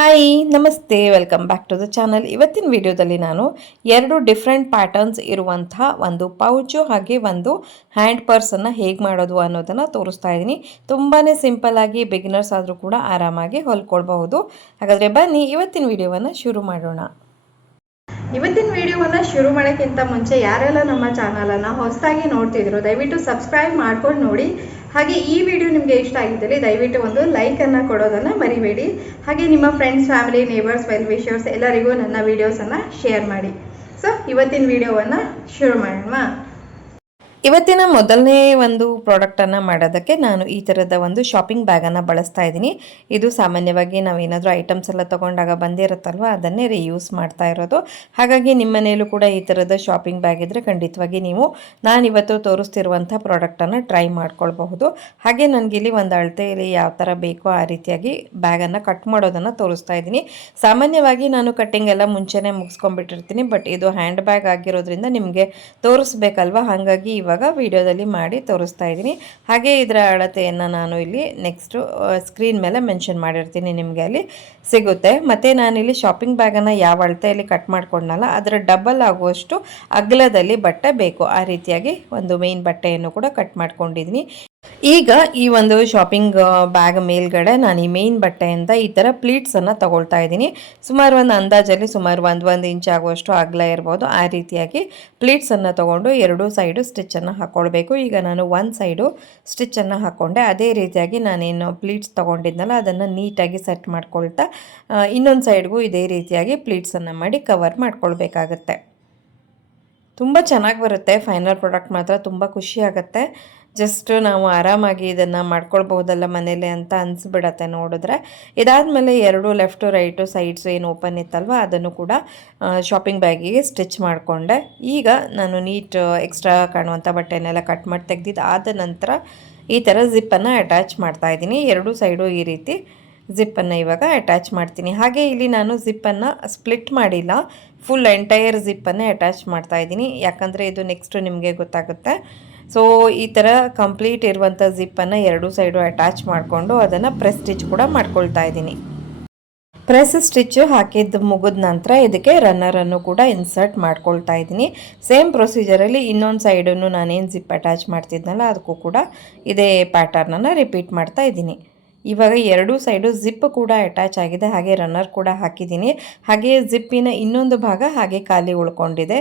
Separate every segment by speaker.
Speaker 1: Hi ನಮಸ್ತೆ. Welcome back to the channel ಇವತ್ತಿನ ವಿಡಿಯೋದಲ್ಲಿ ನಾನು ಎರಡು ಡಿಫ್ರೆಂಟ್ ಪ್ಯಾಟರ್ನ್ಸ್ ಇರುವಂತಹ ಒಂದು ಪೌಚು ಹಾಗೆ ಒಂದು ಹ್ಯಾಂಡ್ ಪರ್ಸನ್ನು ಹೇಗೆ ಮಾಡೋದು ಅನ್ನೋದನ್ನು ತೋರಿಸ್ತಾ ಇದ್ದೀನಿ. ತುಂಬಾ ಸಿಂಪಲ್ ಆಗಿ ಬಿಗಿನರ್ಸ್ ಆದರೂ ಕೂಡ ಆರಾಮಾಗಿ ಹೊಲ್ಕೊಳ್ಬಹುದು. ಹಾಗಾದರೆ ಬನ್ನಿ, ಇವತ್ತಿನ ವಿಡಿಯೋವನ್ನು ಶುರು ಮಾಡೋಣ.
Speaker 2: ಇವತ್ತಿನ ವಿಡಿಯೋವನ್ನ ಶುರು ಮಾಡೋಕ್ಕಿಂತ ಮುಂಚೆ ಯಾರೆಲ್ಲ ನಮ್ಮ ಚಾನಲನ್ನು ಹೊಸದಾಗಿ ನೋಡ್ತಿದ್ರು ದಯವಿಟ್ಟು ಸಬ್ಸ್ಕ್ರೈಬ್ ಮಾಡ್ಕೊಂಡು ನೋಡಿ. ಹಾಗೆ ಈ ವಿಡಿಯೋ ನಿಮಗೆ ಇಷ್ಟ ಆಗಿದ್ದಲ್ಲಿ ದಯವಿಟ್ಟು ಒಂದು ಲೈಕನ್ನು ಕೊಡೋದನ್ನು ಮರಿಬೇಡಿ. ಹಾಗೆ ನಿಮ್ಮ friends family neighbours well wishers ಎಲ್ಲರಿಗೂ ನನ್ನ ವಿಡಿಯೋಸನ್ನು ಶೇರ್ ಮಾಡಿ. ಸೊ ಇವತ್ತಿನ ವಿಡಿಯೋವನ್ನು ಶುರು ಮಾಡೋಣ.
Speaker 1: ಇವತ್ತಿನ ಮೊದಲನೇ ಒಂದು ಪ್ರಾಡಕ್ಟನ್ನು ಮಾಡೋದಕ್ಕೆ ನಾನು ಈ ಥರದ ಒಂದು ಶಾಪಿಂಗ್ ಬ್ಯಾಗನ್ನು ಬಳಸ್ತಾ ಇದ್ದೀನಿ. ಇದು ಸಾಮಾನ್ಯವಾಗಿ ನಾವೇನಾದರೂ ಐಟಮ್ಸ್ ಎಲ್ಲ ತೊಗೊಂಡಾಗ ಬಂದಿರುತ್ತಲ್ವ, ಅದನ್ನೇ ರೀಯೂಸ್ ಮಾಡ್ತಾ ಇರೋದು. ಹಾಗಾಗಿ ನಿಮ್ಮ ಮನೆಯಲ್ಲೂ ಕೂಡ ಈ ಥರದ ಶಾಪಿಂಗ್ ಬ್ಯಾಗ್ ಇದ್ದರೆ ಖಂಡಿತವಾಗಿ ನೀವು ನಾನಿವತ್ತು ತೋರಿಸ್ತಿರುವಂಥ ಪ್ರಾಡಕ್ಟನ್ನು ಟ್ರೈ ಮಾಡ್ಕೊಳ್ಬಹುದು. ಹಾಗೆ ನನಗಿಲ್ಲಿ ಒಂದು ಅಳತೆಯಲ್ಲಿ ಯಾವ ಥರ ಬೇಕೋ ಆ ರೀತಿಯಾಗಿ ಬ್ಯಾಗನ್ನು ಕಟ್ ಮಾಡೋದನ್ನು ತೋರಿಸ್ತಾ ಇದ್ದೀನಿ. ಸಾಮಾನ್ಯವಾಗಿ ನಾನು ಕಟ್ಟಿಂಗ್ ಎಲ್ಲ ಮುಂಚೆನೇ ಮುಗಿಸ್ಕೊಂಡ್ಬಿಟ್ಟಿರ್ತೀನಿ ಬಟ್ ಇದು ಹ್ಯಾಂಡ್ ಬ್ಯಾಗ್ ಆಗಿರೋದ್ರಿಂದ ನಿಮಗೆ ತೋರಿಸ್ಬೇಕಲ್ವ? ಹಾಗಾಗಿ ಇವಾಗ ವಿಡಿಯೋದಲ್ಲಿ ಮಾಡಿ ತೋರಿಸ್ತಾ ಇದ್ದೀನಿ. ಹಾಗೆ ಇದರ ಅಳತೆಯನ್ನು ನಾನು ಇಲ್ಲಿ ನೆಕ್ಸ್ಟು ಸ್ಕ್ರೀನ್ ಮೇಲೆ ಮೆನ್ಷನ್ ಮಾಡಿರ್ತೀನಿ ನಿಮಗೆ ಅಲ್ಲಿ. ಸಿಗುತ್ತೆ. ಮತ್ತು ನಾನಿಲ್ಲಿ ಶಾಪಿಂಗ್ ಬ್ಯಾಗನ್ನು ಯಾವ ಅಳತೆಯಲ್ಲಿ ಕಟ್ ಮಾಡ್ಕೊಂಡಲ್ಲ ಅದರ ಡಬಲ್ ಆಗುವಷ್ಟು ಅಗಲದಲ್ಲಿ ಬಟ್ಟೆ ಬೇಕು. ಆ ರೀತಿಯಾಗಿ ಒಂದು ಮೇನ್ ಬಟ್ಟೆಯನ್ನು ಕೂಡ ಕಟ್ ಮಾಡ್ಕೊಂಡಿದ್ದೀನಿ. ಈಗ ಈ ಒಂದು ಶಾಪಿಂಗ್ ಬ್ಯಾಗ್ ಮೇಲ್ಗಡೆ ನಾನು ಈ ಮೇನ್ ಬಟ್ಟೆಯಿಂದ ಈ ಥರ ಪ್ಲೀಟ್ಸನ್ನು ತಗೊಳ್ತಾ ಇದ್ದೀನಿ. ಸುಮಾರು ಒಂದು ಅಂದಾಜಲ್ಲಿ ಸುಮಾರು ಒಂದು ಒಂದು ಇಂಚ್ ಆಗುವಷ್ಟು ಅಗಲ ಇರ್ಬೋದು. ಆ ರೀತಿಯಾಗಿ ಪ್ಲೀಟ್ಸನ್ನು ತೊಗೊಂಡು ಎರಡೂ ಸೈಡು ಸ್ಟಿಚ್ಚನ್ನು ಹಾಕ್ಕೊಳ್ಬೇಕು ಈಗ ನಾನು ಒಂದು ಸೈಡು ಸ್ಟಿಚ್ಚನ್ನು ಹಾಕ್ಕೊಂಡೆ ಅದೇ ರೀತಿಯಾಗಿ ನಾನೇನು ಪ್ಲೀಟ್ಸ್ ತೊಗೊಂಡಿದ್ನಲ್ಲ, ಅದನ್ನು ನೀಟಾಗಿ ಸೆಟ್ ಮಾಡ್ಕೊಳ್ತಾ ಇನ್ನೊಂದು ಸೈಡ್ಗೂ ಇದೇ ರೀತಿಯಾಗಿ ಪ್ಲೀಟ್ಸನ್ನು ಮಾಡಿ ಕವರ್ ಮಾಡ್ಕೊಳ್ಬೇಕಾಗತ್ತೆ. ತುಂಬ ಚೆನ್ನಾಗಿ ಬರುತ್ತೆ. ಫೈನಲ್ ಪ್ರಾಡಕ್ಟ್ ಮಾತ್ರ ತುಂಬ ಖುಷಿ ಆಗುತ್ತೆ. ಜಸ್ಟ್ ನಾವು ಆರಾಮಾಗಿ ಇದನ್ನು ಮಾಡ್ಕೊಳ್ಬಹುದಲ್ಲ ಮನೇಲಿ ಅಂತ ಅನಿಸ್ಬಿಡತ್ತೆ ನೋಡಿದ್ರೆ. ಇದಾದಮೇಲೆ ಎರಡು ಲೆಫ್ಟು ರೈಟು ಸೈಡ್ಸು ಏನು ಓಪನ್ ಇತ್ತಲ್ವ, ಅದನ್ನು ಕೂಡ ಶಾಪಿಂಗ್ ಬ್ಯಾಗಿಗೆ ಸ್ಟಿಚ್ ಮಾಡಿಕೊಂಡೆ. ಈಗ ನಾನು ನೀಟ್ ಎಕ್ಸ್ಟ್ರಾ ಕಾಣುವಂಥ ಬಟ್ಟೆನೆಲ್ಲ ಕಟ್ ಮಾಡಿ ತೆಗ್ದಿದ್ದು ಆದ ನಂತರ ಈ ಥರ ಜಿಪ್ಪನ್ನು ಅಟ್ಯಾಚ್ ಮಾಡ್ತಾ ಇದ್ದೀನಿ. ಎರಡೂ ಸೈಡು ಈ ರೀತಿ ಜಿಪ್ಪನ್ನು ಇವಾಗ ಅಟ್ಯಾಚ್ ಮಾಡ್ತೀನಿ. ಹಾಗೆ ಇಲ್ಲಿ ನಾನು ಜಿಪ್ಪನ್ನು ಸ್ಪ್ಲಿಟ್ ಮಾಡಿಲ್ಲ ಫುಲ್ ಎಂಟೈರ್ ಜಿಪ್ಪನ್ನೇ ಅಟ್ಯಾಚ್ ಮಾಡ್ತಾ ಇದ್ದೀನಿ. ಯಾಕಂದರೆ ಇದು ನೆಕ್ಸ್ಟ್ ನಿಮಗೆ ಗೊತ್ತಾಗುತ್ತೆ. ಸೊ ಈ ಥರ ಕಂಪ್ಲೀಟ್ ಇರುವಂಥ ಜಿಪ್ಪನ್ನು ಎರಡೂ ಸೈಡು ಅಟ್ಯಾಚ್ ಮಾಡಿಕೊಂಡು ಅದನ್ನು ಪ್ರೆಸ್ ಸ್ಟಿಚ್ ಕೂಡ ಮಾಡ್ಕೊಳ್ತಾ ಇದ್ದೀನಿ. ಪ್ರೆಸ್ ಸ್ಟಿಚ್ಚು ಹಾಕಿದ್ದು ಮುಗಿದ ನಂತರ ಇದಕ್ಕೆ ರನ್ನರನ್ನು ಕೂಡ ಇನ್ಸರ್ಟ್ ಮಾಡ್ಕೊಳ್ತಾ ಇದ್ದೀನಿ. ಸೇಮ್ ಪ್ರೊಸೀಜರಲ್ಲಿ ಇನ್ನೊಂದು ಸೈಡನ್ನು ನಾನೇನು ಜಿಪ್ ಅಟ್ಯಾಚ್ ಮಾಡ್ತಿದ್ನಲ್ಲ, ಅದಕ್ಕೂ ಕೂಡ ಇದೇ ಪ್ಯಾಟರ್ನನ್ನು ರಿಪೀಟ್ ಮಾಡ್ತಾ ಇದ್ದೀನಿ. ಇವಾಗ ಎರಡೂ ಸೈಡು ಜಿಪ್ ಕೂಡ ಅಟ್ಯಾಚ್ ಆಗಿದೆ. ಹಾಗೆ ರನ್ನರ್ ಕೂಡ ಹಾಕಿದ್ದೀನಿ. ಹಾಗೆ ಜಿಪ್ಪಿನ ಇನ್ನೊಂದು ಭಾಗ ಹಾಗೆ ಖಾಲಿ ಉಳ್ಕೊಂಡಿದೆ.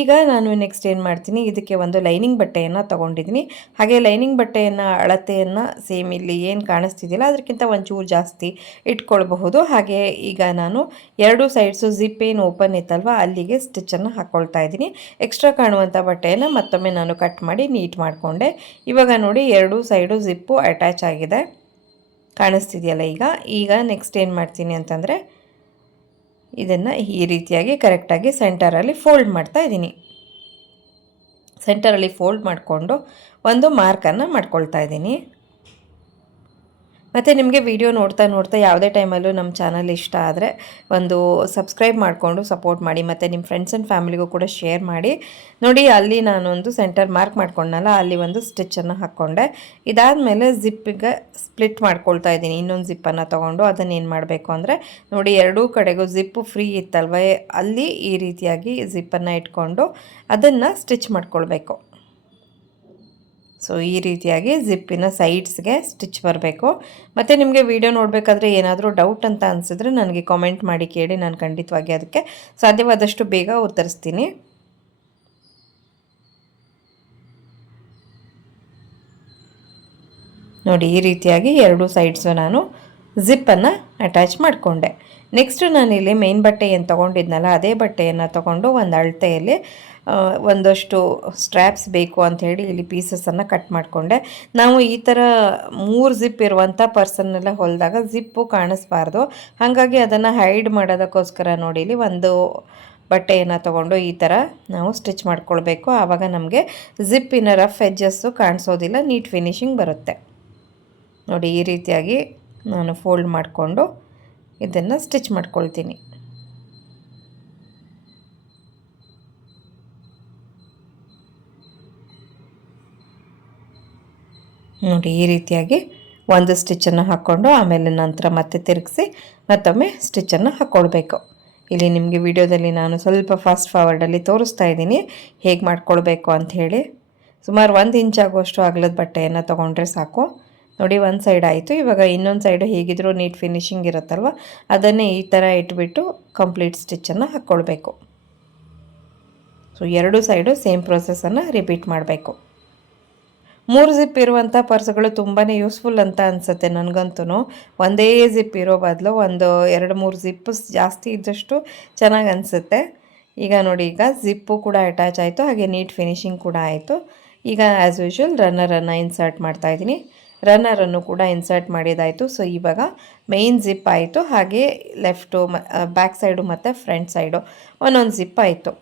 Speaker 1: ಈಗ ನಾನು ನೆಕ್ಸ್ಟ್ ಏನು ಮಾಡ್ತೀನಿ? ಇದಕ್ಕೆ ಒಂದು ಲೈನಿಂಗ್ ಬಟ್ಟೆಯನ್ನು ತೊಗೊಂಡಿದ್ದೀನಿ. ಹಾಗೆ ಲೈನಿಂಗ್ ಬಟ್ಟೆಯನ್ನು ಅಳತೆಯನ್ನು ಸೇಮ್ ಇಲ್ಲಿ ಏನು ಕಾಣಿಸ್ತಿದ್ದಿಲ್ಲ. ಅದಕ್ಕಿಂತ ಒಂಚೂರು ಜಾಸ್ತಿ ಇಟ್ಕೊಳ್ಬಹುದು. ಹಾಗೆ ಈಗ ನಾನು ಎರಡು ಸೈಡ್ಸು ಜಿಪ್ ಏನು ಓಪನ್ ಇತ್ತಲ್ವ ಅಲ್ಲಿಗೆ ಸ್ಟಿಚ್ಚನ್ನು ಹಾಕ್ಕೊಳ್ತಾ ಇದ್ದೀನಿ. ಎಕ್ಸ್ಟ್ರಾ ಕಾಣುವಂಥ ಬಟ್ಟೆಯನ್ನು ಮತ್ತೊಮ್ಮೆ ನಾನು ಕಟ್ ಮಾಡಿ ನೀಟ್ ಮಾಡಿಕೊಂಡೆ. ಇವಾಗ ನೋಡಿ, ಎರಡೂ ಸೈಡು ಜಿಪ್ಪು ಅಟ್ಯಾಚ್ ಆಗಿದೆ. ಕಾಣಿಸ್ತಿದೆಯಲ್ಲ ಈಗ. ಈಗ ನೆಕ್ಸ್ಟ್ ಏನು ಮಾಡ್ತೀನಿ ಅಂತಂದರೆ ಇದನ್ನು ಈ ರೀತಿಯಾಗಿ ಕರೆಕ್ಟಾಗಿ ಸೆಂಟರಲ್ಲಿ ಫೋಲ್ಡ್ ಮಾಡ್ತಾ ಇದ್ದೀನಿ. ಸೆಂಟರಲ್ಲಿ ಫೋಲ್ಡ್ ಮಾಡಿಕೊಂಡು ಒಂದು ಮಾರ್ಕನ್ನು ಮಾಡ್ಕೊಳ್ತಾ ಇದ್ದೀನಿ. ಮತ್ತು ನಿಮಗೆ ವಿಡಿಯೋ ನೋಡ್ತಾ ನೋಡ್ತಾ ಯಾವುದೇ ಟೈಮಲ್ಲೂ ನಮ್ಮ ಚಾನಲ್ ಇಷ್ಟ ಆದರೆ ಒಂದು ಸಬ್ಸ್ಕ್ರೈಬ್ ಮಾಡಿಕೊಂಡು ಸಪೋರ್ಟ್ ಮಾಡಿ, ಮತ್ತು ನಿಮ್ಮ ಫ್ರೆಂಡ್ಸ್ ಆ್ಯಂಡ್ ಫ್ಯಾಮಿಲಿಗೂ ಕೂಡ ಶೇರ್ ಮಾಡಿ. ನೋಡಿ, ಅಲ್ಲಿ ನಾನೊಂದು ಸೆಂಟರ್ ಮಾರ್ಕ್ ಮಾಡ್ಕೊಂಡಲ್ಲ ಅಲ್ಲಿ ಒಂದು ಸ್ಟಿಚ್ಚನ್ನು ಹಾಕ್ಕೊಂಡೆ ಇದಾದಮೇಲೆ ಜಿಪ್ಪಿಗೆ ಸ್ಪ್ಲಿಟ್ ಮಾಡ್ಕೊಳ್ತಾ ಇದ್ದೀನಿ. ಇನ್ನೊಂದು ಜಿಪ್ಪನ್ನು ತೊಗೊಂಡು ಅದನ್ನು ಏನು ಮಾಡಬೇಕು ಅಂದರೆ, ನೋಡಿ, ಎರಡೂ ಕಡೆಗೂ ಜಿಪ್ಪು ಫ್ರೀ ಇತ್ತಲ್ವ, ಅಲ್ಲಿ ಈ ರೀತಿಯಾಗಿ ಜಿಪ್ಪನ್ನು ಇಟ್ಕೊಂಡು ಅದನ್ನು ಸ್ಟಿಚ್ ಮಾಡ್ಕೊಳ್ಬೇಕು. ಸೊ ಈ ರೀತಿಯಾಗಿ ಜಿಪ್ಪಿನ ಸೈಡ್ಸ್ಗೆ ಸ್ಟಿಚ್ ಬರಬೇಕು. ಮತ್ತು ನಿಮಗೆ ವಿಡಿಯೋ ನೋಡಬೇಕಾದ್ರೆ ಏನಾದರೂ ಡೌಟ್ ಅಂತ ಅನಿಸಿದ್ರೆ ನನಗೆ ಕಾಮೆಂಟ್ ಮಾಡಿ ಕೇಳಿ, ನಾನು ಖಂಡಿತವಾಗಿ ಅದಕ್ಕೆ ಸಾಧ್ಯವಾದಷ್ಟು ಬೇಗ ಉತ್ತರಿಸ್ತೀನಿ. ನೋಡಿ, ಈ ರೀತಿಯಾಗಿ ಎರಡು ಸೈಡ್ಸು ನಾನು ಜಿಪ್ಪನ್ನು ಅಟ್ಯಾಚ್ ಮಾಡಿಕೊಂಡೆ. ನೆಕ್ಸ್ಟು ನಾನಿಲ್ಲಿ ಮೇನ್ ಬಟ್ಟೆ ಏನು ತೊಗೊಂಡಿದ್ನಲ್ಲ, ಅದೇ ಬಟ್ಟೆಯನ್ನು ತೊಗೊಂಡು ಒಂದು ಅಳತೆಯಲ್ಲಿ ಒಂದಷ್ಟು ಸ್ಟ್ರ್ಯಾಪ್ಸ್ ಬೇಕು ಅಂಥೇಳಿ ಇಲ್ಲಿ ಪೀಸಸನ್ನು ಕಟ್ ಮಾಡಿಕೊಂಡೆ. ನಾವು ಈ ಥರ ಮೂರು ಜಿಪ್ ಇರುವಂಥ ಪರ್ಸನ್ನೆಲ್ಲ ಹೊಲಿದಾಗ ಜಿಪ್ಪು ಕಾಣಿಸ್ಬಾರ್ದು. ಹಾಗಾಗಿ ಅದನ್ನು ಹೈಡ್ ಮಾಡೋದಕ್ಕೋಸ್ಕರ ನೋಡಿ ಇಲ್ಲಿ ಒಂದು ಬಟ್ಟೆಯನ್ನು ತೊಗೊಂಡು ಈ ಥರ ನಾವು ಸ್ಟಿಚ್ ಮಾಡ್ಕೊಳ್ಬೇಕು. ಆವಾಗ ನಮಗೆ ಜಿಪ್ಪಿನ ರಫ್ ಎಜ್ಜಸ್ಸು ಕಾಣಿಸೋದಿಲ್ಲ ನೀಟ್ ಫಿನಿಶಿಂಗ್ ಬರುತ್ತೆ. ನೋಡಿ ಈ ರೀತಿಯಾಗಿ ನಾನು ಫೋಲ್ಡ್ ಮಾಡಿಕೊಂಡು ಇದನ್ನು ಸ್ಟಿಚ್ ಮಾಡ್ಕೊಳ್ತೀನಿ. ನೋಡಿ ಈ ರೀತಿಯಾಗಿ ಒಂದು ಸ್ಟಿಚ್ಚನ್ನು ಹಾಕ್ಕೊಂಡು ಆಮೇಲೆ ನಂತರ ಮತ್ತೆ ತಿರುಗಿಸಿ ಮತ್ತೊಮ್ಮೆ ಸ್ಟಿಚ್ಚನ್ನು ಹಾಕ್ಕೊಳ್ಬೇಕು ಇಲ್ಲಿ ನಿಮಗೆ ವಿಡಿಯೋದಲ್ಲಿ ನಾನು ಸ್ವಲ್ಪ ಫಾಸ್ಟ್ ಫಾರ್ವರ್ಡಲ್ಲಿ ತೋರಿಸ್ತಾ ಇದ್ದೀನಿ. ಹೇಗೆ ಮಾಡ್ಕೊಳ್ಬೇಕು ಅಂತ ಹೇಳಿ. ಸುಮಾರು ಒಂದು ಇಂಚ್ ಆಗುವಷ್ಟು ಅಗಲದ ಬಟ್ಟೆಯನ್ನು ತೊಗೊಂಡ್ರೆ ಸಾಕು. ನೋಡಿ ಒಂದು ಸೈಡ್ ಆಯಿತು. ಇವಾಗ ಇನ್ನೊಂದು ಸೈಡು ಹೇಗಿದ್ರೂ ನೀಟ್ ಫಿನಿಶಿಂಗ್ ಇರುತ್ತಲ್ವ, ಅದನ್ನೇ ಈ ಥರ ಇಟ್ಬಿಟ್ಟು ಕಂಪ್ಲೀಟ್ ಸ್ಟಿಚ್ಚನ್ನು ಹಾಕ್ಕೊಳ್ಬೇಕು ಸೊ ಎರಡು ಸೈಡು ಸೇಮ್ ಪ್ರೊಸೆಸನ್ನು ರಿಪೀಟ್ ಮಾಡಬೇಕು. ಮೂರು ಜಿಪ್ ಇರುವಂಥ ಪರ್ಸ್ಗಳು ತುಂಬಾ ಯೂಸ್ಫುಲ್ ಅಂತ ಅನಿಸುತ್ತೆ ನನಗಂತೂ ಒಂದೇ ಜಿಪ್ ಇರೋ ಬದಲು ಒಂದು ಎರಡು ಮೂರು ಜಿಪ್ ಜಾಸ್ತಿ ಇದ್ದಷ್ಟು ಚೆನ್ನಾಗಿ ಅನಿಸುತ್ತೆ. ಈಗ ನೋಡಿ, ಈಗ ಜಿಪ್ಪು ಕೂಡ ಅಟ್ಯಾಚ್ ಆಯಿತು, ಹಾಗೆ ನೀಟ್ ಫಿನಿಶಿಂಗ್ ಕೂಡ ಆಯಿತು. ಈಗ ಆ್ಯಸ್ ಯೂಶ್ವಲ್ ರನ್ನರನ್ನು ಇನ್ಸರ್ಟ್ ಮಾಡ್ತಾಯಿದ್ದೀನಿ ರನ್ನರನ್ನು ಕೂಡ ಇನ್ಸರ್ಟ್ ಮಾಡಿದಾಯಿತು. ಸೊ ಇವಾಗ ಮೇಯ್ನ್ ಜಿಪ್ ಆಯಿತು, ಹಾಗೆ ಲೆಫ್ಟು ಮ ಬ್ಯಾಕ್ ಸೈಡು ಮತ್ತು ಫ್ರಂಟ್ ಸೈಡು ಒಂದೊಂದು ಜಿಪ್ ಆಯಿತು.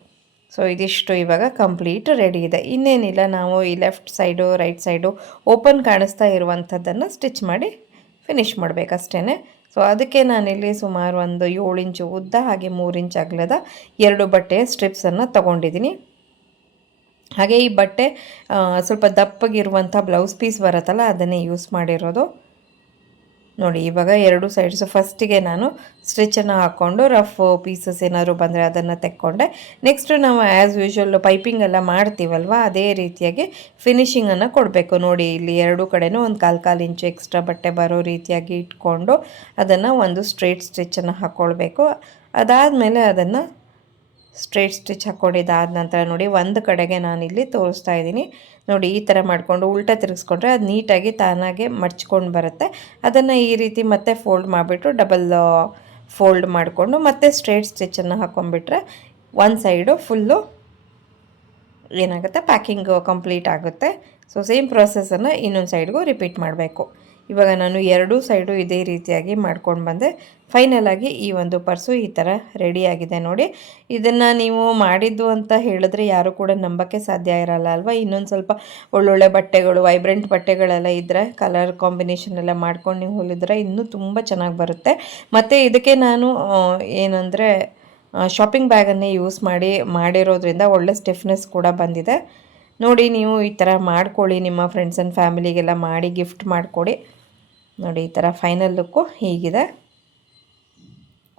Speaker 1: ಸೊ ಇದಿಷ್ಟು ಇವಾಗ ಕಂಪ್ಲೀಟ್ ರೆಡಿ ಇದೆ. ಇನ್ನೇನಿಲ್ಲ, ನಾವು ಈ left side right side open ಕಾಣಿಸ್ತಾ ಇರುವಂಥದ್ದನ್ನು ಸ್ಟಿಚ್ ಮಾಡಿ ಫಿನಿಷ್ ಮಾಡಬೇಕಷ್ಟೇ ಸೊ ಅದಕ್ಕೆ ನಾನಿಲ್ಲಿ ಸುಮಾರು ಒಂದು ಏಳು ಇಂಚು ಉದ್ದ ಹಾಗೆ ಮೂರು ಇಂಚ್ ಅಗಲದ ಎರಡು ಬಟ್ಟೆಯ ಸ್ಟ್ರಿಪ್ಸನ್ನು ತೊಗೊಂಡಿದ್ದೀನಿ. ಹಾಗೆ ಈ ಬಟ್ಟೆ ಸ್ವಲ್ಪ ದಪ್ಪಗಿರುವಂಥ ಬ್ಲೌಸ್ ಪೀಸ್ ಬರುತ್ತಲ್ಲ, ಅದನ್ನೇ ಯೂಸ್ ಮಾಡಿರೋದು. ನೋಡಿ, ಇವಾಗ ಎರಡು ಸೈಡ್ಸು ಫಸ್ಟಿಗೆ ನಾನು ಸ್ಟಿಚನ್ನು ಹಾಕ್ಕೊಂಡು ರಫ್ ಪೀಸಸ್ ಏನಾದರೂ ಬಂದರೆ ಅದನ್ನು ತೆಕ್ಕೊಂಡೆ. ನೆಕ್ಸ್ಟು ನಾವು ಆ್ಯಸ್ ಯೂಶ್ವಲ್ ಪೈಪಿಂಗ್ ಎಲ್ಲ ಮಾಡ್ತೀವಲ್ವ, ಅದೇ ರೀತಿಯಾಗಿ ಫಿನಿಶಿಂಗನ್ನು ಕೊಡಬೇಕು. ನೋಡಿ, ಇಲ್ಲಿ ಎರಡು ಕಡೆನೂ ಒಂದು ಕಾಲು ಕಾಲು ಇಂಚು ಎಕ್ಸ್ಟ್ರಾ ಬಟ್ಟೆ ಬರೋ ರೀತಿಯಾಗಿ ಇಟ್ಕೊಂಡು ಅದನ್ನು ಒಂದು ಸ್ಟ್ರೇಟ್ ಸ್ಟಿಚ್ಚನ್ನು ಹಾಕ್ಕೊಳ್ಬೇಕು ಅದಾದಮೇಲೆ ಅದನ್ನು ಸ್ಟ್ರೇಟ್ ಸ್ಟಿಚ್ ಹಾಕ್ಕೊಂಡಿದ್ದಾದ ನಂತರ ನೋಡಿ ಒಂದು ಕಡೆಗೆ ನಾನಿಲ್ಲಿ ತೋರಿಸ್ತಾ ಇದ್ದೀನಿ. ನೋಡಿ, ಈ ಥರ ಮಾಡಿಕೊಂಡು ಉಲ್ಟ ತಿರುಗಿಸ್ಕೊಂಡ್ರೆ ಅದು ನೀಟಾಗಿ ತಾನಾಗೆ ಮಡ್ಚ್ಕೊಂಡು ಬರುತ್ತೆ. ಅದನ್ನು ಈ ರೀತಿ ಮತ್ತೆ ಫೋಲ್ಡ್ ಮಾಡಿಬಿಟ್ಟು ಡಬಲ್ ಫೋಲ್ಡ್ ಮಾಡಿಕೊಂಡು ಮತ್ತೆ ಸ್ಟ್ರೇಟ್ ಸ್ಟಿಚ್ಚನ್ನು ಹಾಕ್ಕೊಂಡ್ಬಿಟ್ರೆ ಒಂದು ಸೈಡು ಫುಲ್ಲು ಏನಾಗುತ್ತೆ? ಪ್ಯಾಕಿಂಗ್ ಕಂಪ್ಲೀಟ್ ಆಗುತ್ತೆ. ಸೊ ಸೇಮ್ ಪ್ರೊಸೆಸನ್ನು ಇನ್ನೊಂದು ಸೈಡ್ಗೂ ರಿಪೀಟ್ ಮಾಡಬೇಕು. ಇವಾಗ ನಾನು ಎರಡೂ ಸೈಡು ಇದೇ ರೀತಿಯಾಗಿ ಮಾಡ್ಕೊಂಡು ಬಂದೆ. ಫೈನಲಾಗಿ ಈ ಒಂದು ಪರ್ಸು ಈ ಥರ ರೆಡಿಯಾಗಿದೆ ನೋಡಿ. ಇದನ್ನು ನೀವು ಮಾಡಿದ್ದು ಅಂತ ಹೇಳಿದ್ರೆ ಯಾರು ಕೂಡ ನಂಬೋಕ್ಕೆ ಸಾಧ್ಯ ಇರಲ್ಲ ಅಲ್ವಾ? ಇನ್ನೊಂದು ಸ್ವಲ್ಪ ಒಳ್ಳೊಳ್ಳೆ ಬಟ್ಟೆಗಳು ವೈಬ್ರೆಂಟ್ ಬಟ್ಟೆಗಳೆಲ್ಲ ಇದ್ದರೆ ಕಲರ್ ಕಾಂಬಿನೇಷನ್ ಎಲ್ಲ ಮಾಡ್ಕೊಂಡು ನೀವು ಹೊಲಿದ್ರೆ ಇನ್ನೂ ತುಂಬ ಚೆನ್ನಾಗಿ ಬರುತ್ತೆ. ಮತ್ತು ಇದಕ್ಕೆ ನಾನು ಏನಂದರೆ ಶಾಪಿಂಗ್ ಬ್ಯಾಗನ್ನೇ ಯೂಸ್ ಮಾಡಿ, ಮಾಡಿರೋದ್ರಿಂದ ಒಳ್ಳೆ ಸ್ಟಿಫ್ನೆಸ್ ಕೂಡ ಬಂದಿದೆ. ನೋಡಿ ನೀವು ಈ ಥರ ಮಾಡ್ಕೊಳ್ಳಿ, ನಿಮ್ಮ ಫ್ರೆಂಡ್ಸ್ ಆ್ಯಂಡ್ ಫ್ಯಾಮಿಲಿಗೆಲ್ಲ ಮಾಡಿ ಗಿಫ್ಟ್ ಮಾಡಿಕೊಡಿ. ನೋಡಿ, ಈ ಥರ ಫೈನಲ್ ಲುಕ್ಕು ಹೀಗಿದೆ.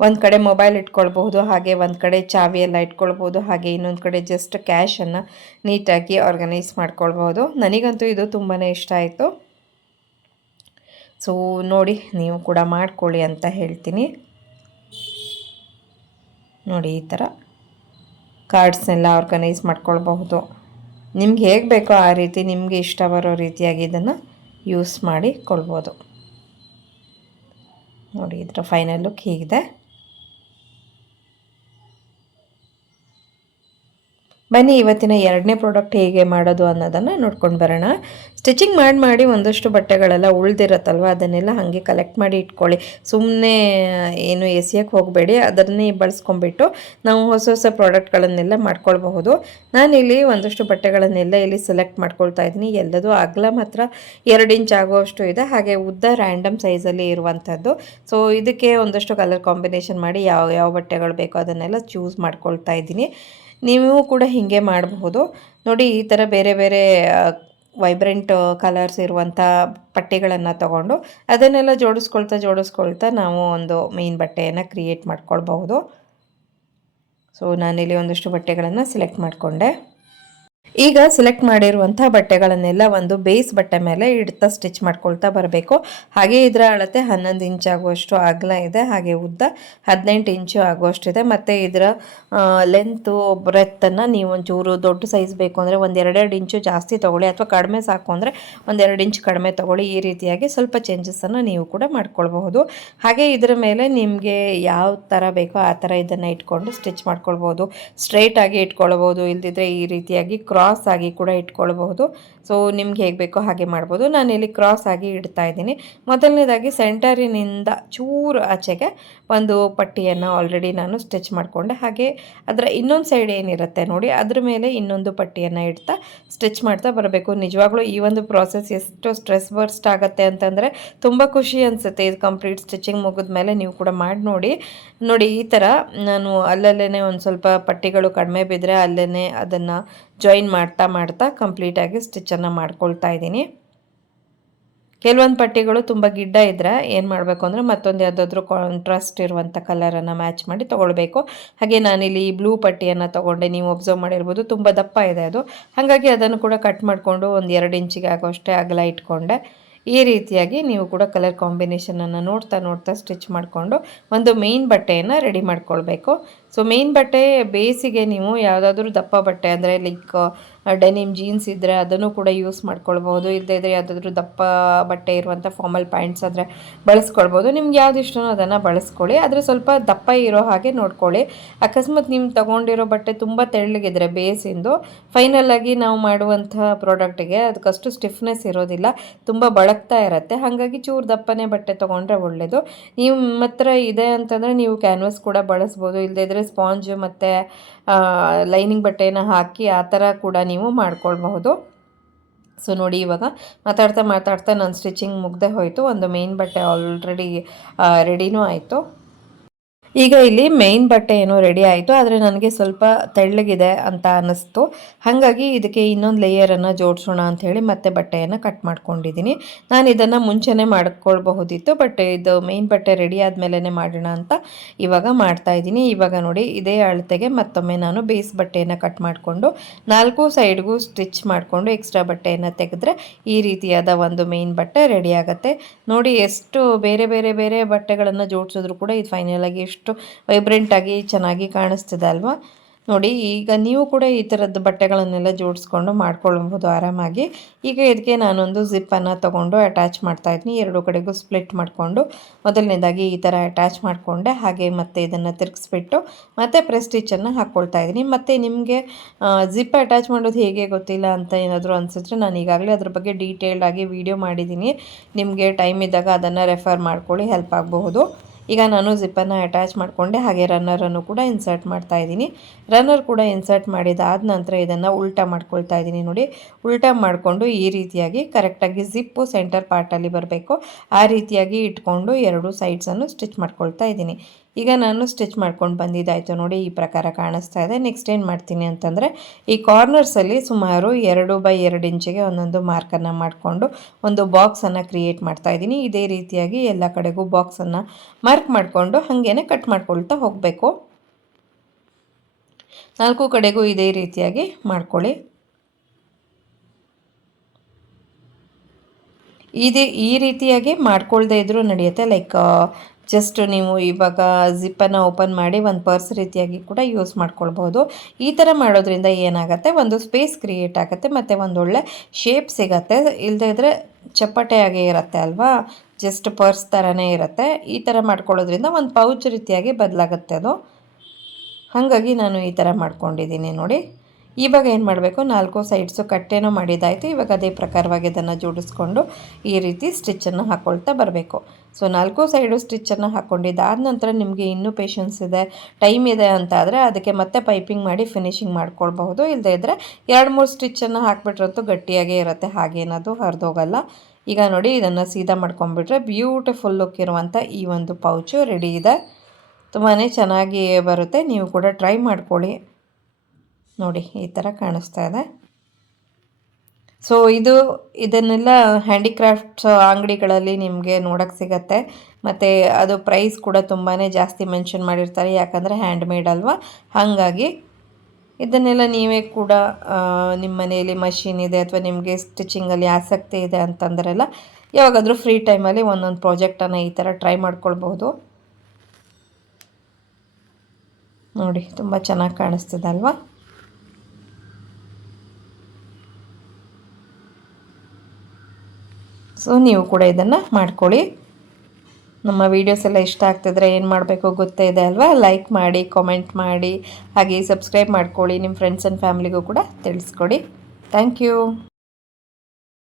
Speaker 1: ಒಂದು ಕಡೆ ಮೊಬೈಲ್ ಇಟ್ಕೊಳ್ಬಹುದು, ಹಾಗೆ ಒಂದು ಕಡೆ ಚಾವಿ ಎಲ್ಲ ಇಟ್ಕೊಳ್ಬೋದು ಹಾಗೆ ಇನ್ನೊಂದು ಕಡೆ ಜಸ್ಟ್ ಕ್ಯಾಶನ್ನು ನೀಟಾಗಿ ಆರ್ಗನೈಸ್ ಮಾಡ್ಕೊಳ್ಬೋದು ನನಗಂತೂ ಇದು ತುಂಬಾ ಇಷ್ಟ ಆಯಿತು. ಸೊ ನೋಡಿ, ನೀವು ಕೂಡ ಮಾಡ್ಕೊಳ್ಳಿ ಅಂತ ಹೇಳ್ತೀನಿ. ನೋಡಿ, ಈ ಥರ ಕಾರ್ಡ್ಸ್ನೆಲ್ಲ ಆರ್ಗನೈಸ್ ಮಾಡ್ಕೊಳ್ಬಹುದು. ನಿಮ್ಗೆ ಹೇಗೆ ಬೇಕೋ ಆ ರೀತಿ, ನಿಮಗೆ ಇಷ್ಟ ಬರೋ ರೀತಿಯಾಗಿ ಇದನ್ನು ಯೂಸ್ ಮಾಡಿ ಕೊಳ್ಬೋದು. ನೋಡಿ ಇದರ ಫೈನಲ್ ಲುಕ್ ಹೀಗಿದೆ. ಬನ್ನಿ, ಇವತ್ತಿನ ಎರಡನೇ ಪ್ರಾಡಕ್ಟ್ ಹೇಗೆ ಮಾಡೋದು ಅನ್ನೋದನ್ನು ನೋಡ್ಕೊಂಡು ಬರೋಣ. ಸ್ಟಿಚಿಂಗ್ ಮಾಡಿ ಮಾಡಿ ಒಂದಷ್ಟು ಬಟ್ಟೆಗಳೆಲ್ಲ ಉಳ್ದಿರತ್ತಲ್ವ, ಅದನ್ನೆಲ್ಲ ಹಾಗೆ ಕಲೆಕ್ಟ್ ಮಾಡಿ ಇಟ್ಕೊಳ್ಳಿ. ಸುಮ್ಮನೆ ಏನು ಎಸಿಯಕ್ಕೆ ಹೋಗಬೇಡಿ, ಅದನ್ನೇ ಬಳಸ್ಕೊಂಬಿಟ್ಟು ನಾವು ಹೊಸ ಹೊಸ ಪ್ರಾಡಕ್ಟ್ಗಳನ್ನೆಲ್ಲ ಮಾಡ್ಕೊಳ್ಬಹುದು. ನಾನಿಲ್ಲಿ ಒಂದಷ್ಟು ಬಟ್ಟೆಗಳನ್ನೆಲ್ಲ ಇಲ್ಲಿ ಸೆಲೆಕ್ಟ್ ಮಾಡ್ಕೊಳ್ತಾ ಇದ್ದೀನಿ. ಎಲ್ಲದು ಅಗಲ ಮಾತ್ರ ಎರಡು ಇಂಚ್ ಆಗುವಷ್ಟು ಇದೆ. ಹಾಗೆ ಉದ್ದ ರ್ಯಾಂಡಮ್ ಸೈಜಲ್ಲಿ ಇರುವಂಥದ್ದು ಸೊ ಇದಕ್ಕೆ ಒಂದಷ್ಟು ಕಲರ್ ಕಾಂಬಿನೇಷನ್ ಮಾಡಿ ಯಾವ ಯಾವ ಬಟ್ಟೆಗಳು ಬೇಕೋ ಅದನ್ನೆಲ್ಲ ಚೂಸ್ ಮಾಡ್ಕೊಳ್ತಾ ಇದ್ದೀನಿ. ನೀವು ಕೂಡ ಹೀಗೆ ಮಾಡಬಹುದು. ನೋಡಿ, ಈ ಥರ ಬೇರೆ ಬೇರೆ ವೈಬ್ರೆಂಟ್ ಕಲರ್ಸ್ ಇರುವಂಥ ಪಟ್ಟಿಗಳನ್ನು ತಗೊಂಡು ಅದನ್ನೆಲ್ಲ ಜೋಡಿಸ್ಕೊಳ್ತಾ ಜೋಡಿಸ್ಕೊಳ್ತಾ ನಾವು ಒಂದು ಮೇನ್ ಬಟ್ಟೆಯನ್ನು ಕ್ರಿಯೇಟ್ ಮಾಡ್ಕೊಳ್ಬಹುದು. ಸೊ ನಾನಿಲ್ಲಿ ಒಂದಷ್ಟು ಬಟ್ಟೆಗಳನ್ನು ಸೆಲೆಕ್ಟ್ ಮಾಡಿಕೊಂಡೆ. ಈಗ ಸೆಲೆಕ್ಟ್ ಮಾಡಿರುವಂಥ ಬಟ್ಟೆಗಳನ್ನೆಲ್ಲ ಒಂದು ಬೇಸ್ ಬಟ್ಟೆ ಮೇಲೆ ಇಡ್ತಾ ಸ್ಟಿಚ್ ಮಾಡ್ಕೊಳ್ತಾ ಬರಬೇಕು. ಹಾಗೆ ಇದರ ಅಳತೆ ಹನ್ನೊಂದು ಇಂಚ್ ಆಗುವಷ್ಟು ಅಗಲ ಇದೆ, ಹಾಗೆ ಉದ್ದ ಹದಿನೆಂಟು ಇಂಚು ಆಗುವಷ್ಟಿದೆ. ಮತ್ತು ಇದರ ಲೆಂತು ಬ್ರೆತ್ತನ್ನು ನೀವು ಒಂಚೂರು ದೊಡ್ಡ ಸೈಜ್ ಬೇಕು ಅಂದರೆ ಒಂದು ಎರಡೆರಡು ಇಂಚು ಜಾಸ್ತಿ ತೊಗೊಳ್ಳಿ, ಅಥವಾ ಕಡಿಮೆ ಸಾಕು ಅಂದರೆ ಒಂದೆರಡು ಇಂಚ್ ಕಡಿಮೆ ತೊಗೊಳ್ಳಿ. ಈ ರೀತಿಯಾಗಿ ಸ್ವಲ್ಪ ಚೇಂಜಸನ್ನು ನೀವು ಕೂಡ ಮಾಡ್ಕೊಳ್ಬಹುದು. ಹಾಗೆ ಇದರ ಮೇಲೆ ನಿಮಗೆ ಯಾವ ಥರ ಬೇಕೋ ಆ ಥರ ಇದನ್ನು ಇಟ್ಕೊಂಡು ಸ್ಟಿಚ್ ಮಾಡ್ಕೊಳ್ಬೋದು ಸ್ಟ್ರೈಟ್ ಆಗಿ ಇಟ್ಕೊಳ್ಬೋದು ಇಲ್ದಿದ್ರೆ ಈ ರೀತಿಯಾಗಿ ಕ್ರಾಸ್ ಆಗಿ ಕೂಡ ಇಟ್ಕೊಳ್ಬಹುದು. ಸೊ ನಿಮ್ಗೆ ಹೇಗೆ ಬೇಕೋ ಹಾಗೆ ಮಾಡ್ಬೋದು. ಇಲ್ಲಿ ಕ್ರಾಸ್ ಆಗಿ ಇಡ್ತಾ ಇದ್ದೀನಿ. ಮೊದಲನೇದಾಗಿ ಸೆಂಟರಿನಿಂದ ಚೂರು ಆಚೆಗೆ ಒಂದು ಪಟ್ಟಿಯನ್ನು ಆಲ್ರೆಡಿ ನಾನು ಸ್ಟಿಚ್ ಮಾಡಿಕೊಂಡೆ. ಹಾಗೆ ಅದರ ಇನ್ನೊಂದು ಸೈಡ್ ಏನಿರುತ್ತೆ ನೋಡಿ, ಅದ್ರ ಮೇಲೆ ಇನ್ನೊಂದು ಪಟ್ಟಿಯನ್ನು ಇಡ್ತಾ ಸ್ಟಿಚ್ ಮಾಡ್ತಾ ಬರಬೇಕು. ನಿಜವಾಗ್ಲೂ ಈ ಒಂದು ಪ್ರಾಸೆಸ್ ಎಷ್ಟು ಸ್ಟ್ರೆಸ್ ಬರ್ಸ್ಟ್ ಆಗುತ್ತೆ ಅಂತಂದರೆ ತುಂಬ ಖುಷಿ ಅನಿಸುತ್ತೆ. ಇದು ಕಂಪ್ಲೀಟ್ ಸ್ಟಿಚಿಂಗ್ ಮುಗಿದ ಮೇಲೆ ನೀವು ಕೂಡ ಮಾಡಿ ನೋಡಿ. ನೋಡಿ, ಈ ಥರ ನಾನು ಅಲ್ಲಲ್ಲೇ ಒಂದು ಸ್ವಲ್ಪ ಪಟ್ಟಿಗಳು ಕಡಿಮೆ ಬಿದ್ದರೆ ಅಲ್ಲೇ ಅದನ್ನು ಜಾಯಿನ್ ಮಾಡ್ತಾ ಮಾಡ್ತಾ ಕಂಪ್ಲೀಟಾಗಿ ಸ್ಟಿಚ್ಚನ್ನು ಮಾಡ್ಕೊಳ್ತಾ ಇದ್ದೀನಿ. ಕೆಲವೊಂದು ಪಟ್ಟಿಗಳು ತುಂಬ ಗಿಡ್ಡ ಇದ್ದರೆ ಏನು ಮಾಡಬೇಕು ಅಂದರೆ ಮತ್ತೊಂದು ಯಾವುದಾದ್ರೂ ಕಾಂಟ್ರಾಸ್ಟ್ ಇರುವಂಥ ಕಲರನ್ನು ಮ್ಯಾಚ್ ಮಾಡಿ ತೊಗೊಳ್ಬೇಕು. ಹಾಗೆ ನಾನಿಲ್ಲಿ ಈ ಬ್ಲೂ ಪಟ್ಟಿಯನ್ನು ತೊಗೊಂಡೆ, ನೀವು ಒಬ್ಸರ್ವ್ ಮಾಡಿರ್ಬೋದು, ತುಂಬ ದಪ್ಪ ಇದೆ ಅದು. ಹಾಗಾಗಿ ಅದನ್ನು ಕೂಡ ಕಟ್ ಮಾಡಿಕೊಂಡು ಒಂದು ಎರಡು ಇಂಚಿಗೆ ಆಗೋಷ್ಟೇ ಅಗಲ ಇಟ್ಕೊಂಡೆ. ಈ ರೀತಿಯಾಗಿ ನೀವು ಕೂಡ ಕಲರ್ ಕಾಂಬಿನೇಷನನ್ನು ನೋಡ್ತಾ ನೋಡ್ತಾ ಸ್ಟಿಚ್ ಮಾಡಿಕೊಂಡು ಒಂದು ಮೇಯ್ನ್ ಬಟ್ಟೆಯನ್ನು ರೆಡಿ ಮಾಡ್ಕೊಳ್ಬೇಕು. ಸೊ ಮೇನ್ ಬಟ್ಟೆ ಬೇಸಿಗೆ ನೀವು ಯಾವುದಾದ್ರೂ ದಪ್ಪ ಬಟ್ಟೆ ಅಂದರೆ ಲೈಕ್ ಡೆನಿಮ್ ಜೀನ್ಸ್ ಇದ್ದರೆ ಅದನ್ನು ಕೂಡ ಯೂಸ್ ಮಾಡ್ಕೊಳ್ಬೋದು. ಇಲ್ಲದೇ ಇದ್ದರೆ ಯಾವುದಾದ್ರೂ ದಪ್ಪ ಬಟ್ಟೆ ಇರುವಂಥ ಫಾರ್ಮಲ್ ಪ್ಯಾಂಟ್ಸ್ ಆದರೆ ಬಳಸ್ಕೊಳ್ಬೋದು. ನಿಮ್ಗೆ ಯಾವ್ದು ಇಷ್ಟನೋ ಅದನ್ನು ಬಳಸ್ಕೊಳ್ಳಿ. ಆದರೆ ಸ್ವಲ್ಪ ದಪ್ಪ ಇರೋ ಹಾಗೆ ನೋಡ್ಕೊಳ್ಳಿ. ಅಕಸ್ಮಾತ್ ನೀವು ತಗೊಂಡಿರೋ ಬಟ್ಟೆ ತುಂಬ ತೆಳ್ಳಗಿದ್ರೆ ಬೇಸಿಂದು ಫೈನಲ್ ಆಗಿ ನಾವು ಮಾಡುವಂಥ ಪ್ರಾಡಕ್ಟಿಗೆ ಅದಕ್ಕಷ್ಟು ಸ್ಟಿಫ್ನೆಸ್ ಇರೋದಿಲ್ಲ. ತುಂಬ ಬಳಕ್ತಾ ಇರುತ್ತೆ. ಹಾಗಾಗಿ ಚೂರು ದಪ್ಪನೇ ಬಟ್ಟೆ ತೊಗೊಂಡ್ರೆ ಒಳ್ಳೆಯದು ನಿಮ್ಮ ಹತ್ರ ಇದೆ ಅಂತಂದರೆ ನೀವು ಕ್ಯಾನ್ವಸ್ ಕೂಡ ಬಳಸ್ಬೋದು. ಇಲ್ಲದೇ ಇದ್ದರೆ ಸ್ಪಾಂಜ್ ಮತ್ತು ಲೈನಿಂಗ್ ಬಟ್ಟೆನ ಹಾಕಿ ಆ ಥರ ಕೂಡ ನೀವು ಮಾಡ್ಕೊಳ್ಬಹುದು. ಸೊ ನೋಡಿ ಇವಾಗ ಮಾತಾಡ್ತಾ ಮಾತಾಡ್ತಾ ನಾನು ಸ್ಟಿಚಿಂಗ್ ಮುಗ್ದೆ ಹೋಯಿತು. ಒಂದು ಮೇನ್ ಬಟ್ಟೆ ಆಲ್ರೆಡಿ ರೆಡಿನೂ ಆಯಿತು. ಈಗ ಇಲ್ಲಿ ಮೇಯ್ನ್ ಬಟ್ಟೆ ಏನೋ ರೆಡಿ ಆಯಿತು, ಆದರೆ ನನಗೆ ಸ್ವಲ್ಪ ತೆಳ್ಳಗಿದೆ ಅಂತ ಅನ್ನಿಸ್ತು. ಹಾಗಾಗಿ ಇದಕ್ಕೆ ಇನ್ನೊಂದು ಲೇಯರನ್ನು ಜೋಡಿಸೋಣ ಅಂಥೇಳಿ ಮತ್ತೆ ಬಟ್ಟೆಯನ್ನು ಕಟ್ ಮಾಡ್ಕೊಂಡಿದ್ದೀನಿ ನಾನು ಇದನ್ನು ಮುಂಚೆನೇ ಮಾಡ್ಕೊಳ್ಬಹುದಿತ್ತು ಬಟ್ ಇದು ಮೇಯ್ನ್ ಬಟ್ಟೆ ರೆಡಿ ಆದಮೇಲೆ ಮಾಡೋಣ ಅಂತ ಇವಾಗ ಮಾಡ್ತಾ ಇದ್ದೀನಿ ಇವಾಗ ನೋಡಿ ಇದೇ ಅಳತೆಗೆ ಮತ್ತೊಮ್ಮೆ ನಾನು ಬೇಸ್ ಬಟ್ಟೆಯನ್ನು ಕಟ್ ಮಾಡಿಕೊಂಡು, ನಾಲ್ಕು ಸೈಡ್ಗೂ ಸ್ಟಿಚ್ ಮಾಡಿಕೊಂಡು ಎಕ್ಸ್ಟ್ರಾ ಬಟ್ಟೆಯನ್ನು ತೆಗೆದ್ರೆ ಈ ರೀತಿಯಾದ ಒಂದು ಮೇಯ್ನ್ ಬಟ್ಟೆ ರೆಡಿ ಆಗುತ್ತೆ. ನೋಡಿ ಎಷ್ಟು ಬೇರೆ ಬೇರೆ ಬೇರೆ ಬಟ್ಟೆಗಳನ್ನು ಜೋಡಿಸಿದ್ರು ಕೂಡ ಇದು ಫೈನಲ್ ಆಗಿ ಎಷ್ಟು ಎಷ್ಟು ವೈಬ್ರೆಂಟಾಗಿ ಚೆನ್ನಾಗಿ ಕಾಣಿಸ್ತಿದೆ ಅಲ್ವಾ? ನೋಡಿ, ಈಗ ನೀವು ಕೂಡ ಈ ಥರದ್ದು ಬಟ್ಟೆಗಳನ್ನೆಲ್ಲ ಜೋಡಿಸ್ಕೊಂಡು ಮಾಡ್ಕೊಳ್ಬೋದು ಆರಾಮಾಗಿ. ಈಗ ಇದಕ್ಕೆ ನಾನೊಂದು ಜಿಪ್ಪನ್ನು ತೊಗೊಂಡು ಅಟ್ಯಾಚ್ ಮಾಡ್ತಾ ಇದ್ದೀನಿ ಎರಡು ಕಡೆಗೂ ಸ್ಪ್ಲಿಟ್ ಮಾಡಿಕೊಂಡು ಮೊದಲನೇದಾಗಿ ಈ ಥರ ಅಟ್ಯಾಚ್ ಮಾಡಿಕೊಂಡೆ, ಹಾಗೆ ಮತ್ತೆ ಇದನ್ನು ತಿರುಗಿಸ್ಬಿಟ್ಟು ಮತ್ತೆ ಪ್ರೆಸ್ಟಿಚನ್ನು ಹಾಕ್ಕೊಳ್ತಾ ಇದ್ದೀನಿ ಮತ್ತು ನಿಮಗೆ ಜಿಪ್ ಅಟ್ಯಾಚ್ ಮಾಡೋದು ಹೇಗೆ ಗೊತ್ತಿಲ್ಲ ಅಂತ ಏನಾದರೂ ಅನಿಸಿದ್ರೆ ನಾನು ಈಗಾಗಲೇ ಅದ್ರ ಬಗ್ಗೆ ಡೀಟೇಲ್ಡ್ ಆಗಿ ವಿಡಿಯೋ ಮಾಡಿದ್ದೀನಿ ನಿಮಗೆ ಟೈಮ್ ಇದ್ದಾಗ ಅದನ್ನು ರೆಫರ್ ಮಾಡ್ಕೊಳ್ಳಿ ಹೆಲ್ಪ್ ಆಗಬಹುದು. ಈಗ ನಾನು ಜಿಪ್ಪನ್ನು ಅಟ್ಯಾಚ್ ಮಾಡಿಕೊಂಡೆ, ಹಾಗೆ ರನ್ನರನ್ನು ಕೂಡ ಇನ್ಸರ್ಟ್ ಮಾಡ್ತಾ ಇದ್ದೀನಿ. ರನ್ನರ್ ಕೂಡ ಇನ್ಸರ್ಟ್ ಮಾಡಿದಾದ ನಂತರ ಇದನ್ನು ಉಲ್ಟಾ ಮಾಡ್ಕೊಳ್ತಾ ಇದ್ದೀನಿ ನೋಡಿ. ಉಲ್ಟಾ ಮಾಡಿಕೊಂಡು ಈ ರೀತಿಯಾಗಿ ಕರೆಕ್ಟಾಗಿ ಜಿಪ್ಪು ಸೆಂಟರ್ ಪಾರ್ಟಲ್ಲಿ ಬರಬೇಕು. ಆ ರೀತಿಯಾಗಿ ಇಟ್ಕೊಂಡು ಎರಡು ಸೈಡ್ಸನ್ನು ಸ್ಟಿಚ್ ಮಾಡ್ಕೊಳ್ತಾ ಇದ್ದೀನಿ. ಈಗ ನಾನು ಸ್ಟಿಚ್ ಮಾಡ್ಕೊಂಡು ಬಂದಿದ್ದಾಯಿತು ನೋಡಿ, ಈ ಪ್ರಕಾರ ಕಾಣಿಸ್ತಾ ಇದೆ. ನೆಕ್ಸ್ಟ್ ಏನು ಮಾಡ್ತೀನಿ ಅಂತಂದರೆ, ಈ ಕಾರ್ನರ್ಸಲ್ಲಿ ಸುಮಾರು ಎರಡು ಬೈ ಎರಡು ಇಂಚಿಗೆ ಒಂದೊಂದು ಮಾರ್ಕನ್ನು ಮಾಡಿಕೊಂಡು ಒಂದು ಬಾಕ್ಸನ್ನು ಕ್ರಿಯೇಟ್ ಮಾಡ್ತಾ ಇದ್ದೀನಿ. ಇದೇ ರೀತಿಯಾಗಿ ಎಲ್ಲ ಕಡೆಗೂ ಬಾಕ್ಸನ್ನು ಮಾರ್ಕ್ ಮಾಡಿಕೊಂಡು ಹಾಗೇ ಕಟ್ ಮಾಡ್ಕೊಳ್ತಾ ಹೋಗಬೇಕು. ನಾಲ್ಕು ಕಡೆಗೂ ಇದೇ ರೀತಿಯಾಗಿ ಮಾಡ್ಕೊಳ್ಳಿ. ಇದೇ ಈ ರೀತಿಯಾಗಿ ಮಾಡ್ಕೊಳ್ದೇ ಇದ್ರೂ ನಡೆಯುತ್ತೆ. ಲೈಕ್ ಜಸ್ಟ್ ನೀವು ಇವಾಗ ಜಿಪ್ಪನ್ನು ಓಪನ್ ಮಾಡಿ ಒಂದು ಪರ್ಸ್ ರೀತಿಯಾಗಿ ಕೂಡ ಯೂಸ್ ಮಾಡ್ಕೊಳ್ಬೋದು. ಈ ಥರ ಮಾಡೋದ್ರಿಂದ ಏನಾಗುತ್ತೆ? ಒಂದು ಸ್ಪೇಸ್ ಕ್ರಿಯೇಟ್ ಆಗುತ್ತೆ, ಮತ್ತು ಒಂದೊಳ್ಳೆ ಶೇಪ್ ಸಿಗತ್ತೆ. ಇಲ್ಲದೇ ಇದ್ದರೆ ಚಪ್ಪಟೆಯಾಗಿ ಇರುತ್ತೆ ಅಲ್ವಾ? ಜಸ್ಟ್ ಪರ್ಸ್ ಥರನೇ ಇರುತ್ತೆ. ಈ ಥರ ಮಾಡ್ಕೊಳ್ಳೋದ್ರಿಂದ ಒಂದು ಪೌಚ್ ರೀತಿಯಾಗಿ ಬದಲಾಗುತ್ತೆ ಅದು. ಹಾಗಾಗಿ ನಾನು ಈ ಥರ ಮಾಡ್ಕೊಂಡಿದ್ದೀನಿ ನೋಡಿ. ಇವಾಗ ಏನು ಮಾಡಬೇಕು? ನಾಲ್ಕು ಸೈಡ್ಸು ಕಟ್ಟೆನೋ ಮಾಡಿದ್ದಾಯಿತು ಇವಾಗ ಅದೇ ಪ್ರಕಾರವಾಗಿ ಅದನ್ನು ಜೋಡಿಸ್ಕೊಂಡು ಈ ರೀತಿ ಸ್ಟಿಚ್ಚನ್ನು ಹಾಕ್ಕೊಳ್ತಾ ಬರಬೇಕು. ಸೊ ನಾಲ್ಕು ಸೈಡು ಸ್ಟಿಚ್ಚನ್ನು ಹಾಕ್ಕೊಂಡಿದ್ದಾದ ನಂತರ ನಿಮಗೆ ಇನ್ನೂ ಪೇಷನ್ಸ್ ಇದೆ ಟೈಮ್ ಇದೆ ಅಂತ ಆದರೆ ಅದಕ್ಕೆ ಮತ್ತೆ ಪೈಪಿಂಗ್ ಮಾಡಿ ಫಿನಿಶಿಂಗ್ ಮಾಡ್ಕೊಳ್ಬಹುದು. ಇಲ್ಲದೇ ಇದ್ದರೆ ಎರಡು ಮೂರು ಸ್ಟಿಚ್ಚನ್ನು ಹಾಕ್ಬಿಟ್ರಂತೂ ಗಟ್ಟಿಯಾಗೇ ಇರುತ್ತೆ. ಹಾಗೇನದು ಹರಿದೋಗಲ್ಲ. ಈಗ ನೋಡಿ ಇದನ್ನು ಸೀದಾ ಮಾಡ್ಕೊಂಬಿಟ್ರೆ ಬ್ಯೂಟಿಫುಲ್ ಲುಕ್ ಇರುವಂಥ ಈ ಒಂದು ಪೌಚು ರೆಡಿ ಇದೆ. ತುಂಬಾ ಚೆನ್ನಾಗಿ ಬರುತ್ತೆ. ನೀವು ಕೂಡ ಟ್ರೈ ಮಾಡ್ಕೊಳ್ಳಿ. ನೋಡಿ, ಈ ಥರ ಕಾಣಿಸ್ತಾ ಇದೆ. ಸೊ ಇದು, ಇದನ್ನೆಲ್ಲ ಹ್ಯಾಂಡಿಕ್ರಾಫ್ಟ್ಸ್ ಅಂಗಡಿಗಳಲ್ಲಿ ನಿಮಗೆ ನೋಡೋಕ್ಕೆ ಸಿಗತ್ತೆ. ಮತ್ತು ಅದು ಪ್ರೈಸ್ ಕೂಡ ತುಂಬಾ ಜಾಸ್ತಿ ಮೆನ್ಷನ್ ಮಾಡಿರ್ತಾರೆ. ಯಾಕಂದರೆ ಹ್ಯಾಂಡ್ ಮೇಡ್ ಅಲ್ವಾ? ಹಾಗಾಗಿ ಇದನ್ನೆಲ್ಲ ನೀವೇ ಕೂಡ ನಿಮ್ಮ ಮನೆಯಲ್ಲಿ ಮಷಿನ್ ಇದೆ ಅಥವಾ ನಿಮಗೆ ಸ್ಟಿಚಿಂಗಲ್ಲಿ ಆಸಕ್ತಿ ಇದೆ ಅಂತಂದ್ರೆಲ್ಲ ಯಾವಾಗಾದರೂ ಫ್ರೀ ಟೈಮಲ್ಲಿ ಒಂದೊಂದು ಪ್ರಾಜೆಕ್ಟನ್ನು ಈ ಥರ ಟ್ರೈ ಮಾಡ್ಕೊಳ್ಬೋದು ನೋಡಿ, ತುಂಬ ಚೆನ್ನಾಗಿ ಕಾಣಿಸ್ತಿದೆ ಅಲ್ವಾ? ಸೊ ನೀವು ಕೂಡ ಇದನ್ನು ಮಾಡ್ಕೊಳ್ಳಿ. ನಮ್ಮ ವೀಡಿಯೋಸ್ ಎಲ್ಲ ಇಷ್ಟ ಆಗ್ತಿದ್ರೆ ಏನು ಮಾಡಬೇಕು ಗೊತ್ತೇ ಇದೆ ಅಲ್ವಾ? ಲೈಕ್ ಮಾಡಿ ಕಾಮೆಂಟ್ ಮಾಡಿ, ಹಾಗೆ ಸಬ್ಸ್ಕ್ರೈಬ್ ಮಾಡ್ಕೊಳ್ಳಿ. ನಿಮ್ಮ ಫ್ರೆಂಡ್ಸ್ ಆ್ಯಂಡ್ ಫ್ಯಾಮಿಲಿಗೂ ಕೂಡ ತಿಳಿಸ್ಕೊಡಿ. Thank you